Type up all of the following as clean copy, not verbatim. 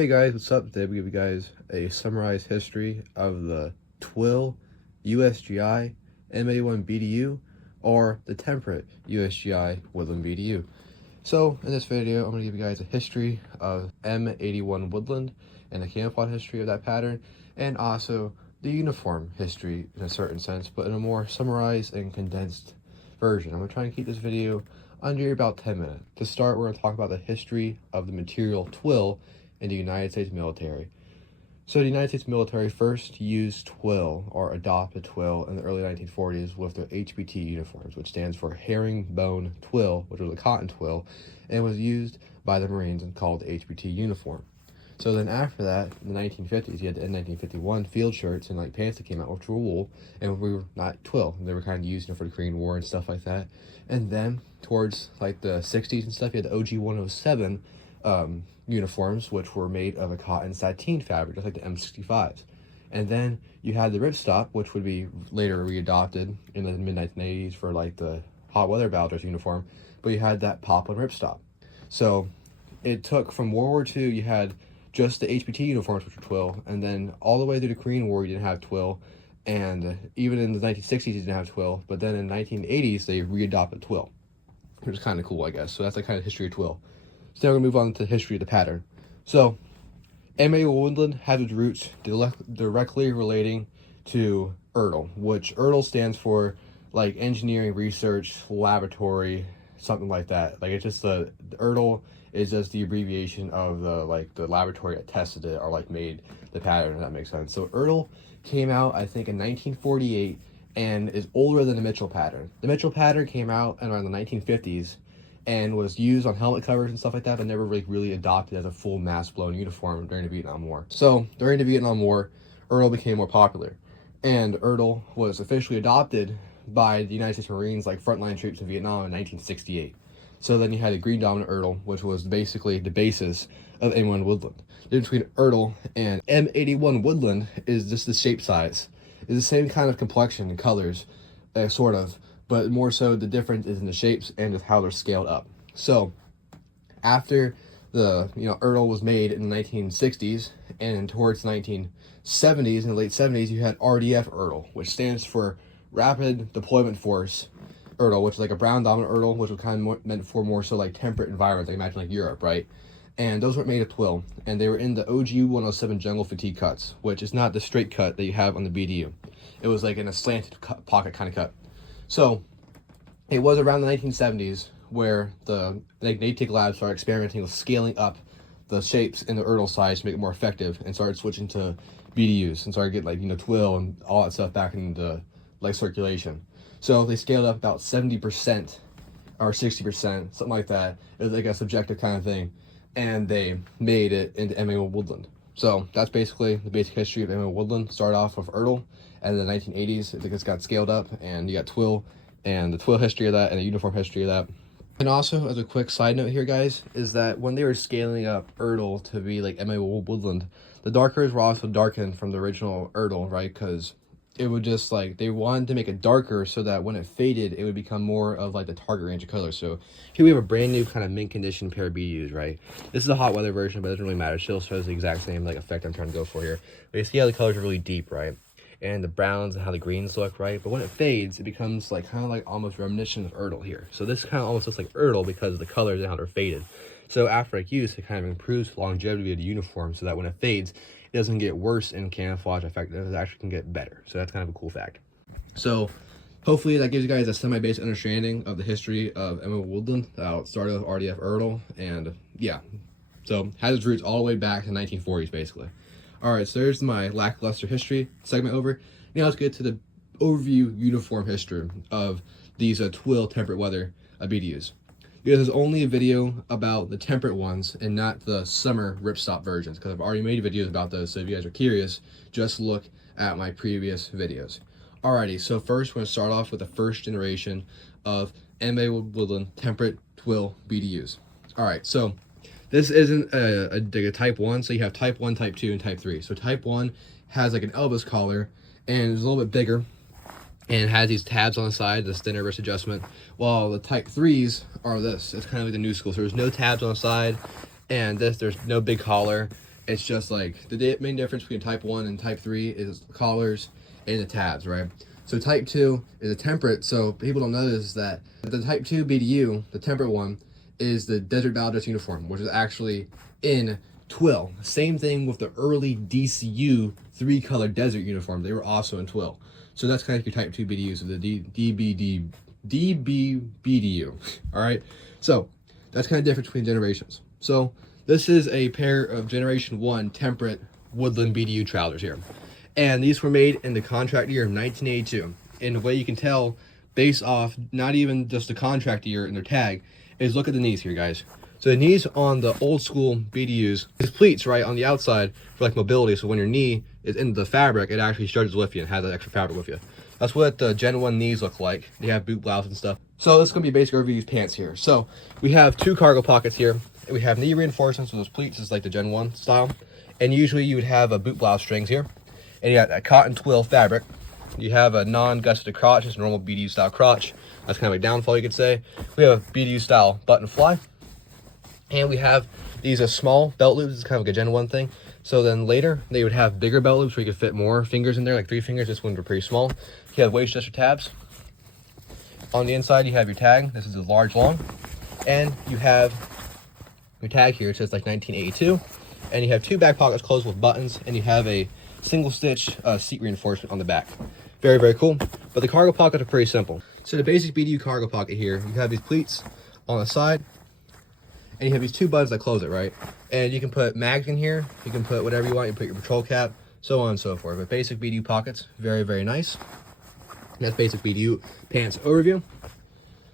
Hey guys, what's up? Today we give you guys a summarized history of the Twill USGI M81 BDU or the Temperate USGI Woodland BDU. So in this video, I'm going to give you guys a history of M81 Woodland and the camouflage history of that pattern, and also the uniform history in a certain sense, but in a more summarized and condensed version. I'm going to try and keep this video under about 10 minutes. To start, we're going to talk about the history of the material Twill in the United States military. So the United States military first used Twill, or adopted Twill, in the early 1940s with their HBT uniforms, which stands for herringbone twill, which was a cotton twill, and was used by the Marines and called the HBT uniform. So then after that, in the 1950s, you had the N1951 field shirts and like pants that came out, which were wool, and we were not Twill. They were kind of used for the Korean War and stuff like that. And then towards like the 60s and stuff, you had the OG 107 uniforms, which were made of a cotton sateen fabric, just like the M65s. And then you had the ripstop, which would be later readopted in the mid-1980s for like the hot weather balloters uniform, but you had that poplin ripstop. So it took from World War II, you had just the HBT uniforms, which were Twill, and then all the way through the Korean War, you didn't have Twill, and even in the 1960s, you didn't have Twill, but then in the 1980s, they readopted Twill, which is kind of cool, I guess. So that's the kind of history of Twill. So now we're going to move on to the history of the pattern. So, M81 Woodland has its roots directly relating to ERDL, which ERDL stands for like engineering research laboratory, something like that. Like it's just the ERDL is just the abbreviation of the laboratory that tested it or like made the pattern, if that makes sense. So ERDL came out, I think, in 1948 and is older than the Mitchell pattern. The Mitchell pattern came out around the 1950s and was used on helmet covers and stuff like that, but never really adopted as a full mass-blown uniform during the Vietnam War. So during the Vietnam War, ERDL became more popular, and ERDL was officially adopted by the United States Marines, like frontline troops in Vietnam, in 1968. So then you had a green dominant ERDL, which was basically the basis of M81 Woodland. The difference between ERDL and M81 Woodland is just the shape size. It's the same kind of complexion and colors, sort of, but more so the difference is in the shapes and just how they're scaled up. So after the ERDL was made in the 1960s and towards the 1970s, in the late 70s, you had RDF ERDL, which stands for Rapid Deployment Force ERDL, which is like a brown dominant ERDL, which was kind of meant for more so like temperate environments, like imagine like Europe, right? And those weren't made of Twill, and they were in the OG 107 jungle fatigue cuts, which is not the straight cut that you have on the BDU. It was like in a slanted pocket kind of cut. So it was around the 1970s where the Natick Labs started experimenting with scaling up the shapes in the ERDL size to make it more effective, and started switching to BDUs and started getting like Twill and all that stuff back into like circulation. So they scaled up about 70% or 60%, something like that. It was like a subjective kind of thing, and they made it into M81 Woodland. So that's basically the basic history of M81 Woodland. Started off with ERDL, and in the 1980s, I think it's got scaled up, and you got Twill, and the Twill history of that, and the uniform history of that. And also, as a quick side note here, guys, is that when they were scaling up ERDL to be like M81 Woodland, the darkers were also darkened from the original ERDL, right? Because it would just like, they wanted to make it darker so that when it faded, it would become more of like the target range of color. So here we have a brand new kind of mint condition pair of BDUs, right? This is a hot weather version, but it doesn't really matter. It still shows the exact same like effect I'm trying to go for here. But you see how the colors are really deep, right? And the browns and how the greens look, right? But when it fades, it becomes like kind of like almost reminiscent of ERDL here. So this kind of almost looks like ERDL because of the colors and how they're faded. So after like use, it kind of improves the longevity of the uniform so that when it fades, it doesn't get worse in camouflage effect. It actually can get better. So that's kind of a cool fact. So hopefully that gives you guys a semi-basic understanding of the history of M81 Woodland. It started with RDF ERDL, and yeah, so has its roots all the way back to the 1940s basically. All right, so there's my lackluster history segment over. Now let's get to the overview uniform history of these Twill temperate weather BDUs. Because there's only a video about the temperate ones and not the summer ripstop versions, because I've already made videos about those. So if you guys are curious, just look at my previous videos. Alrighty, so first we're going to start off with the first generation of M81 Woodland temperate Twill BDUs. Alright, so this isn't a type 1, so you have type 1, type 2, and type 3. So type 1 has like an Elvis collar, and it's a little bit bigger, and it has these tabs on the side, this thinner wrist adjustment, while the type 3s are this. It's kind of like the new school, so there's no tabs on the side, and there's no big collar, It's just like the main difference between type 1 and type 3 is the collars and the tabs, right? So type 2 is a temperate, so people don't know this, that the type 2 BDU, the temperate one, is the Desert Baptist uniform, which is actually in Twill. Same thing with the early DCU 3-color desert uniform. They were also in Twill. So that's kind of your type 2 BDUs of the DBBDU. All right. So that's kind of different between generations. So this is a pair of Generation 1 Temperate Woodland BDU trousers here. And these were made in the contract year of 1982. And the way you can tell, based off not even just the contract year and their tag, is look at the knees here, guys. So the knees on the old school BDUs, there's pleats, right, on the outside for like mobility. So when your knee is in the fabric, it actually stretches with you and has that extra fabric with you. That's what the Gen 1 knees look like. They have boot blouses and stuff. So this is going to be a basic overview of these pants here. So we have 2 cargo pockets here. We have knee reinforcements, so those pleats is like the Gen 1 style. And usually you would have a boot blouse strings here. And you got a cotton twill fabric. You have a non-gusseted crotch, it's a normal BDU style crotch. That's kind of a downfall, you could say. We have a BDU style button fly. And we have these small belt loops. It's kind of like a Gen 1 thing. So then later, they would have bigger belt loops where you could fit more fingers in there, like 3 fingers. This ones were pretty small. You have waist adjuster tabs. On the inside, you have your tag. This is a large long. And you have your tag here. It says like 1982. And you have 2 back pockets closed with buttons. And you have a single stitch seat reinforcement on the back. Very, very cool. But the cargo pockets are pretty simple. So the basic BDU cargo pocket here, you have these pleats on the side. And you have these 2 buttons that close it, right? And you can put mags in here. You can put whatever you want. You can put your patrol cap, so on and so forth. But basic BDU pockets, very, very nice. And that's basic BDU pants overview.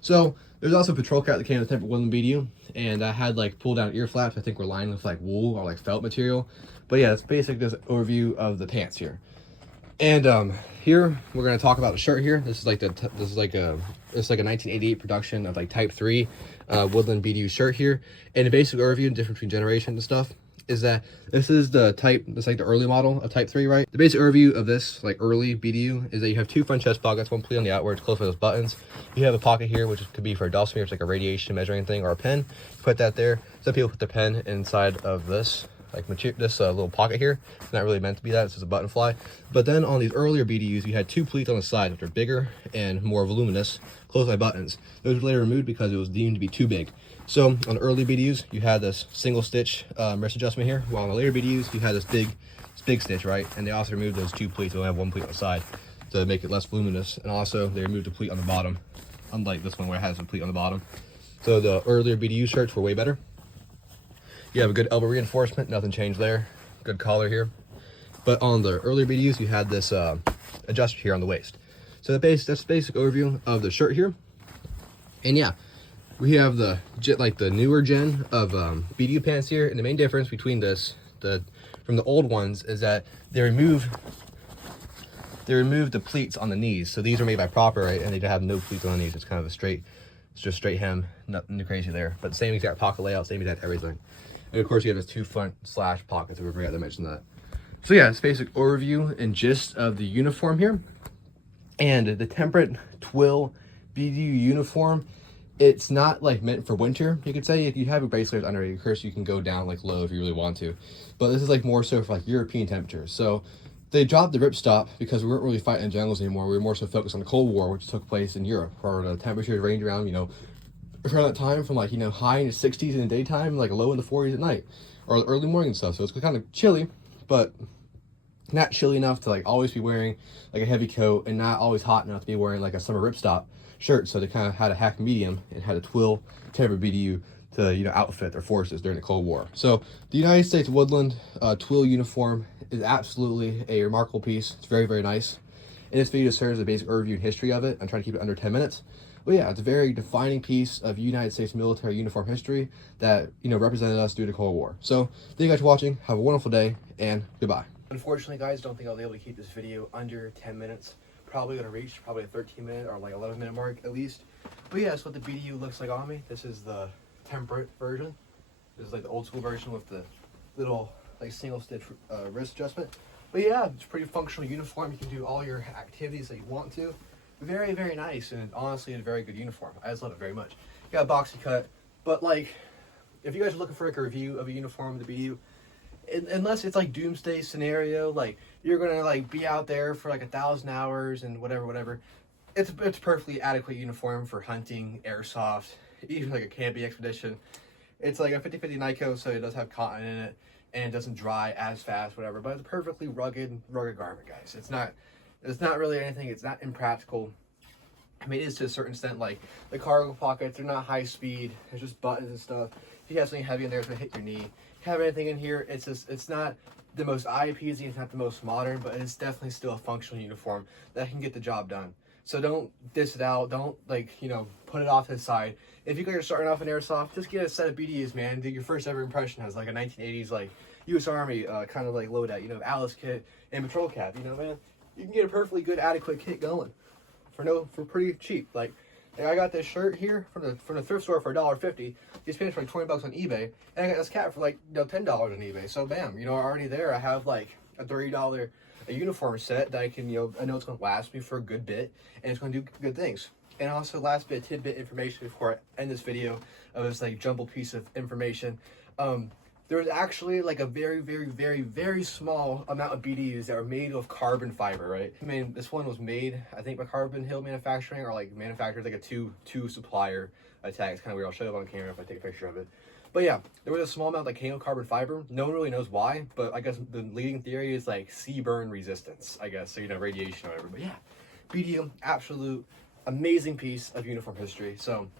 So there's also a patrol cap that came with the Temperate Woodland BDU. And I had like pull down ear flaps. I think were lined with like wool or like felt material. But yeah, it's basic this overview of the pants here. And here we're gonna talk about the shirt here. This is like a 1988 production of like Type 3 Woodland BDU shirt here. And the basic overview and difference between generation and stuff is that this is the type, this like the early model of Type 3, right? The basic overview of this like early BDU is that you have 2 front chest pockets, 1 pleat on the outwards, close for those buttons. You have a pocket here, which could be for a dulcimer, it's like a radiation measuring thing, or a pen. Put that there. Some people put the pen inside of this like this little pocket here. It's not really meant to be that, it's just a button fly. But then on these earlier BDUs, you had 2 pleats on the side, which are bigger and more voluminous, closed by buttons. Those were later removed because it was deemed to be too big. So on the early BDUs, you had this single stitch wrist adjustment here, while on the later BDUs, you had this big stitch, right? And they also removed those 2 pleats, they only have 1 pleat on the side to make it less voluminous. And also they removed the pleat on the bottom, unlike this one where it has a pleat on the bottom. So the earlier BDU shirts were way better. You have a good elbow reinforcement, nothing changed there. Good collar here. But on the earlier BDUs, you had this adjuster here on the waist. So that's the basic overview of the shirt here. And yeah, we have the newer gen of BDU pants here. And the main difference between from the old ones is that they removed the pleats on the knees. So these are made by Proper, right? And they have no pleats on the knees. It's kind of it's just straight hem, nothing too crazy there. But same exact pocket layout, same exact everything. And of course, you have those 2 front slash pockets. We forgot to mention that. So yeah, it's basic overview and gist of the uniform here. And the Temperate Twill BDU uniform, it's not like meant for winter, you could say. If you have your base layers under it, of course you can go down like low if you really want to. But this is like more so for like European temperatures. So they dropped the ripstop because we weren't really fighting in jungles anymore. We were more so focused on the Cold War, which took place in Europe, where the temperatures ranged around, around that time from like, high in the 60s in the daytime, like low in the 40s at night, or early morning and stuff. So it's kind of chilly, but not chilly enough to like always be wearing like a heavy coat, and not always hot enough to be wearing like a summer ripstop shirt. So they kind of had a hack medium and had a Twill Temperate BDU to outfit their forces during the Cold War. So the United States Woodland Twill uniform is absolutely a remarkable piece. It's very, very nice. And this video serves as a basic overview and history of it. I'm trying to keep it under 10 minutes. But yeah, it's a very defining piece of United States military uniform history that, represented us through the Cold War. So thank you guys for watching. Have a wonderful day, and goodbye. Unfortunately, guys, don't think I'll be able to keep this video under 10 minutes. Probably going to reach a 13-minute or like 11-minute mark at least. But yeah, that's what the BDU looks like on me. This is the Temperate version. This is like the old school version with the little like single stitch wrist adjustment. But yeah, it's a pretty functional uniform. You can do all your activities that you want to. Very, very nice, and honestly a very good uniform. I just love it very much. Got a boxy cut, but like, if you guys are looking for like a review of a uniform, the BDU, unless it's like doomsday scenario, like you're gonna like be out there for like 1,000 hours and whatever. It's perfectly adequate uniform for hunting, airsoft, even like a camping expedition. It's like a 50/50 Nyko, so it does have cotton in it, and it doesn't dry as fast, whatever. But it's a perfectly rugged garment, guys. It's not really anything. It's not impractical. I mean, it is to a certain extent. Like the cargo pockets, they're not high speed. There's just buttons and stuff. If you have something heavy in there, it's gonna hit your knee. If you have anything in here, it's not the most eye-appeasing. It's not the most modern, but it's definitely still a functional uniform that can get the job done. So don't diss it out. Don't put it off to the side. If you guys are starting off in airsoft, just get a set of BDUs, man. Do your first ever impression as like a 1980s like U.S. Army kind of like loadout, Alice kit and patrol cap. Man, you can get a perfectly good, adequate kit going for pretty cheap. Like I got this shirt here from the thrift store for $1.50. These pants for like $20 on eBay, and I got this cap for like $10 on eBay. So bam, already there I have like a $30 a uniform set that I can I know it's going to last me for a good bit, and it's going to do good things. And also, last bit tidbit information before I end this video of this like jumbled piece of information. There was actually like a very small amount of BDUs that were made of carbon fiber, right? I mean, this one was made, I think, by Carbon Hill Manufacturing, or like manufactured like a two supplier tag. It's kind of weird. I'll show you on camera if I take a picture of it. But yeah, there was a small amount of Camo carbon fiber. No one really knows why, but I guess the leading theory is like sea burn resistance, I guess. So radiation or whatever. But yeah, BDU, absolute amazing piece of uniform history. So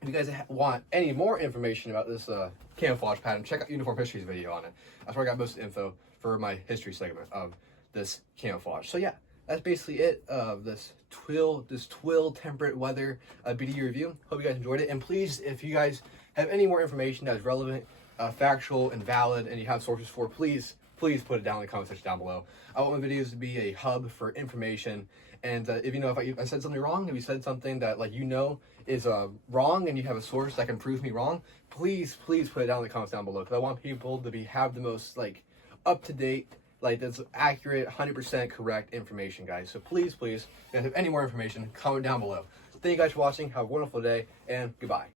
if you guys want any more information about this camouflage pattern, check out Uniform History's video on it. That's where I got most of the info for my history segment of this camouflage. So yeah, that's basically it of this Twill temperate weather BDU review. Hope you guys enjoyed it. And please, if you guys have any more information that is relevant, factual, and valid, and you have sources for, please put it down in the comment section down below. I want my videos to be a hub for information. And if if I said something wrong, if you said something that is wrong, and you have a source that can prove me wrong, please put it down in the comments down below, because I want people to have the most up to date, that's accurate, 100% correct information, guys. So please, if you guys have any more information, comment down below. Thank you guys for watching. Have a wonderful day, and goodbye.